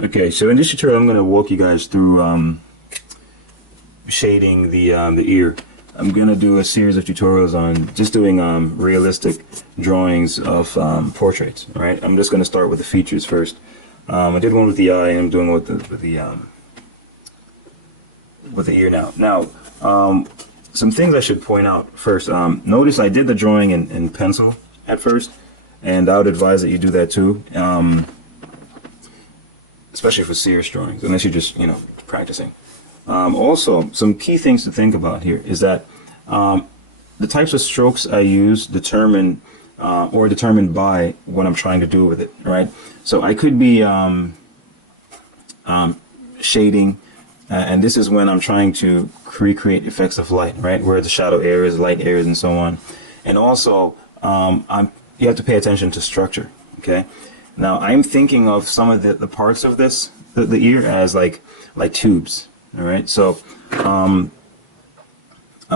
Okay, so in this tutorial, I'm going to walk you guys through shading the ear. I'm going to do a series of tutorials on just doing realistic drawings of portraits. All right, I'm just going to start with the features first. I did one with the eye, and I'm doing one with the ear now. Now, some things I should point out first. Notice I did the drawing in pencil at first, and I would advise that you do that too. Especially for serious drawings, unless you're just, practicing. Also, some key things to think about here is that the types of strokes I use determined by what I'm trying to do with it, right? So I could be shading, and this is when I'm trying to recreate effects of light, right? Where the shadow areas, light areas, and so on. And also, you have to pay attention to structure, okay? Now I'm thinking of some of the parts of this, the ear, as like tubes. All right, so I'm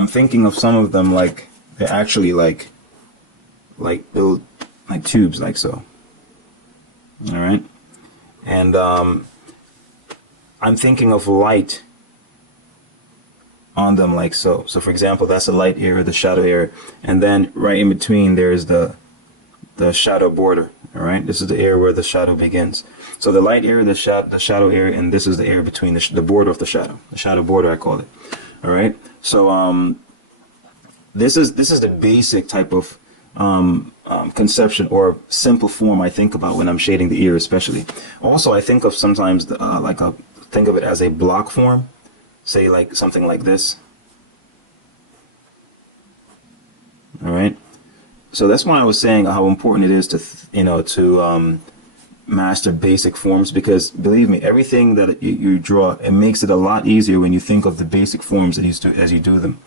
thinking of some of them like they're actually like little tubes, like so. All right, and I'm thinking of light on them like so. So for example, that's the light area, the shadow area, and then right in between there's the shadow border. All right, this is the area where the shadow begins. So the light area, the shadow area, and this is the area between the border of the shadow border, I call it. All right, so this is the basic type of conception or simple form I think about when I'm shading the ear, especially. Also, I think of sometimes think of it as a block form, say like something like this. All right. So that's why I was saying how important it is to master basic forms, because believe me, everything that you draw, it makes it a lot easier when you think of the basic forms as you do them.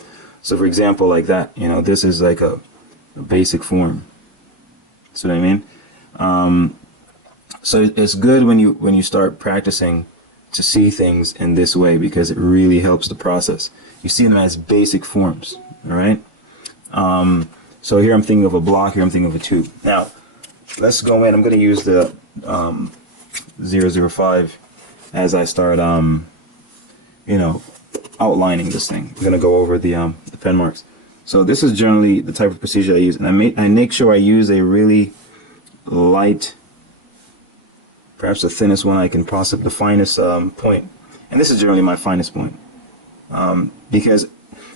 So for example, like that, this is like a basic form. See what I mean? So it's good when you start practicing to see things in this way, because it really helps the process. You see them as basic forms. All right. So here I'm thinking of a block, here I'm thinking of a tube. Now, let's go in. I'm going to use the 005 as I start, outlining this thing. I'm going to go over the pen marks. So this is generally the type of procedure I use, and I make sure I use a really light, perhaps the thinnest one I can possibly, the finest point. And this is generally my finest point, because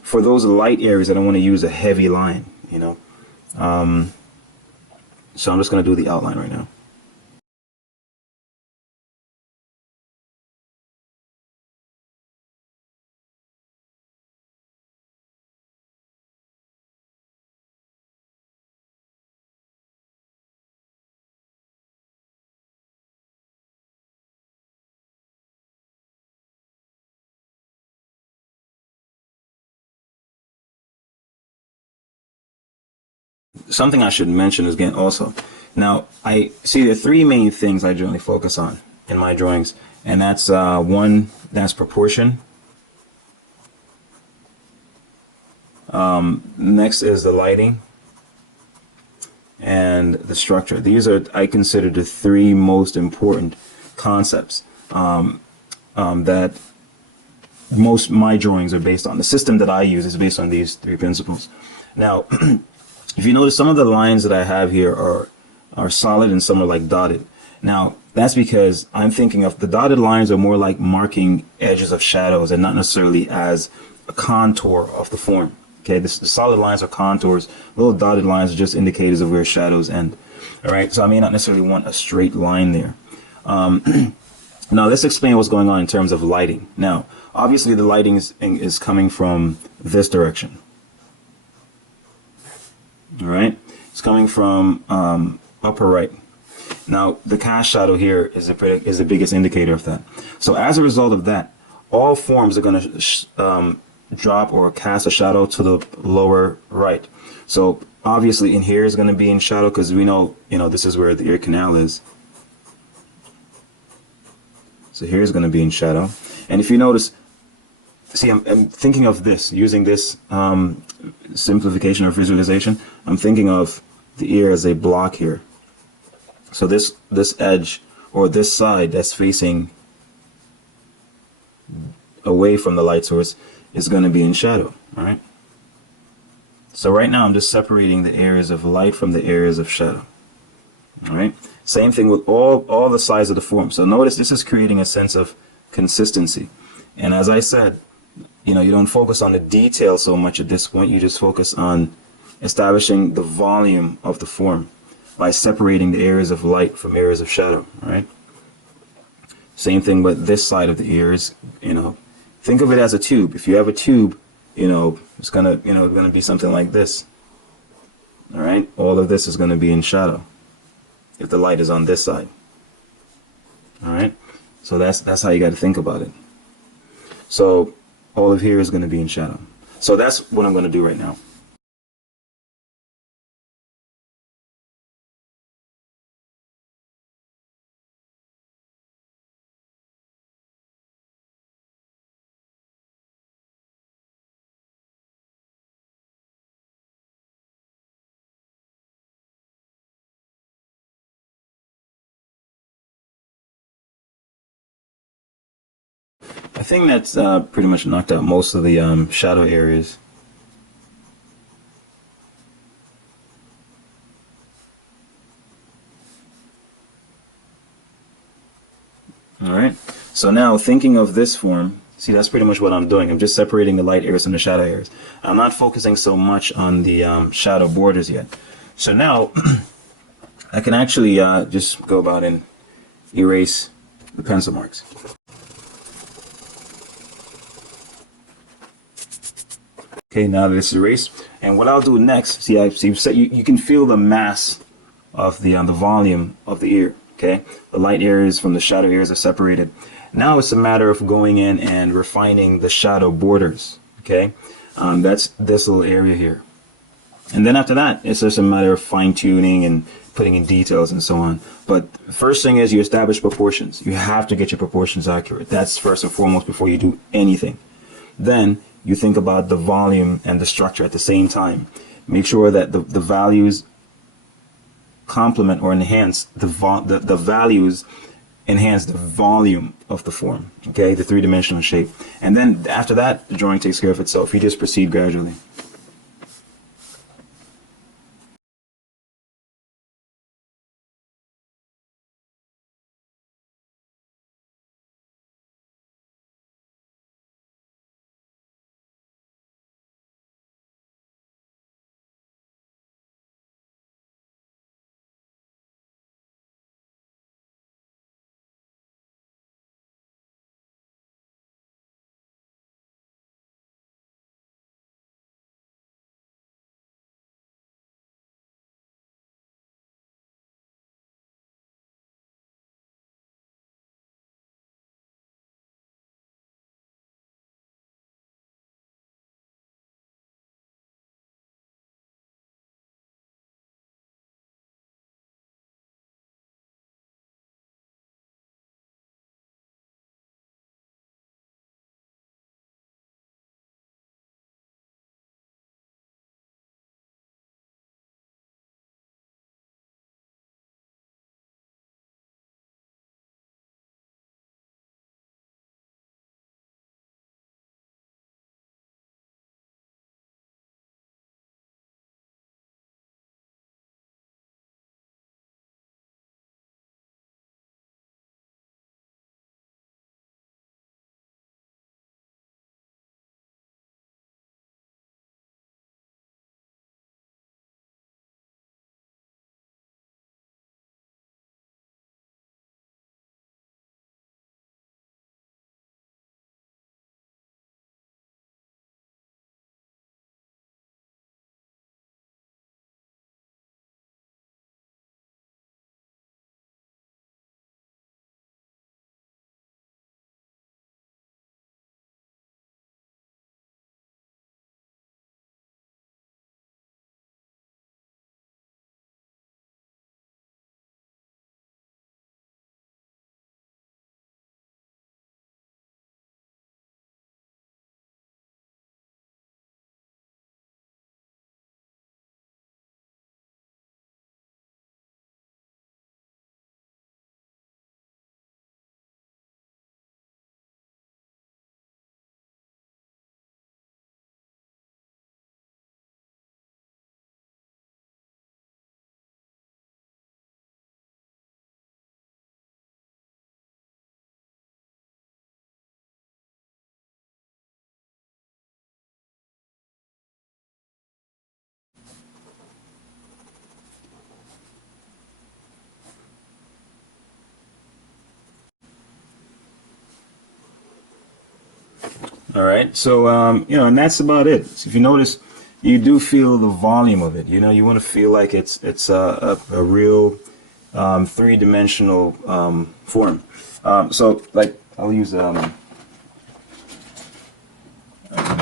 for those light areas, I don't want to use a heavy line. So I'm just going to do the outline right now. Something I should mention is, again, also, now I see there are three main things I generally focus on in my drawings, and that's one, that's proportion. Next is the lighting and the structure. These are, I consider, the three most important concepts that most my drawings are based on. The system that I use is based on these three principles. Now, if you notice, some of the lines that I have here are solid and some are like dotted. Now, that's because I'm thinking of the dotted lines are more like marking edges of shadows and not necessarily as a contour of the form. Okay, the solid lines are contours. Little dotted lines are just indicators of where shadows end. All right, so I may not necessarily want a straight line there. Now, let's explain what's going on in terms of lighting. Now, obviously, the lighting is coming from this direction. All right, it's coming from upper right. Now, the cast shadow here is the biggest indicator of that. So as a result of that, all forms are going to drop or cast a shadow to the lower right. So obviously in here is going to be in shadow, because we know, this is where the ear canal is. So here's going to be in shadow. And if you notice, see, I'm thinking of this, using this simplification or visualization. I'm thinking of the ear as a block here. So this edge or this side that's facing away from the light source is going to be in shadow. All right. So right now I'm just separating the areas of light from the areas of shadow. All right. Same thing with all the sides of the form. So notice this is creating a sense of consistency. And as I said, you don't focus on the detail so much at this point. You just focus on establishing the volume of the form by separating the areas of light from areas of shadow. All right. Same thing with this side of the ears. Think of it as a tube. If you have a tube, it's gonna be something like this. All right. All of this is going to be in shadow if the light is on this side. All right. So that's how you got to think about it. So all of here is going to be in shadow. So that's what I'm going to do right now. I think that's pretty much knocked out most of the shadow areas. All right. So now thinking of this form, see, that's pretty much what I'm doing. I'm just separating the light areas from the shadow areas. I'm not focusing so much on the shadow borders yet. So now I can actually just go about and erase the pencil marks. Okay, now that it's erased, and what I'll do next, see, you can feel the mass of the volume of the ear. Okay, the light areas from the shadow areas are separated. Now it's a matter of going in and refining the shadow borders. Okay, that's this little area here, and then after that, it's just a matter of fine tuning and putting in details and so on. But first thing is you establish proportions. You have to get your proportions accurate. That's first and foremost before you do anything. Then you think about the volume and the structure at the same time. Make sure that the values complement or enhance the values enhance the volume of the form, okay, the three-dimensional shape. And then after that, the drawing takes care of itself. You just proceed gradually. All right. So, and that's about it. So if you notice, you do feel the volume of it. You want to feel like it's a real three-dimensional form. So, like, I'll use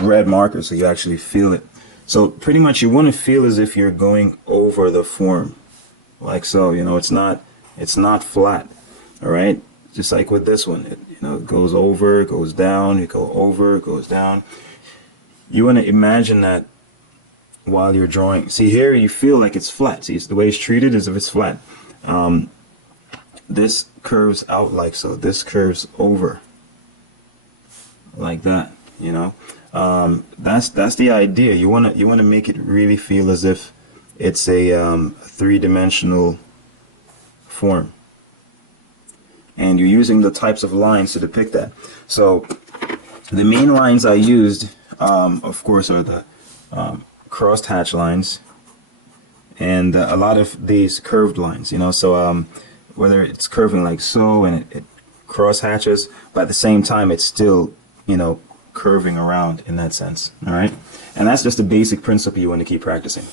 red marker so you actually feel it. So, pretty much, you want to feel as if you're going over the form, like so. It's not flat. All right. Just like with this one, it goes over, goes down, you go over, goes down. You want to imagine that while you're drawing. See here, you feel like it's flat. See, the way it's treated is if it's flat. This curves out like so. This curves over like that. That's the idea. You wanna make it really feel as if it's a three-dimensional form, and you're using the types of lines to depict that. So the main lines I used, of course, are the crossed hatch lines, and a lot of these curved lines. So whether it's curving like so, and it cross hatches, but at the same time it's still curving around in that sense. All right, and that's just a basic principle you want to keep practicing.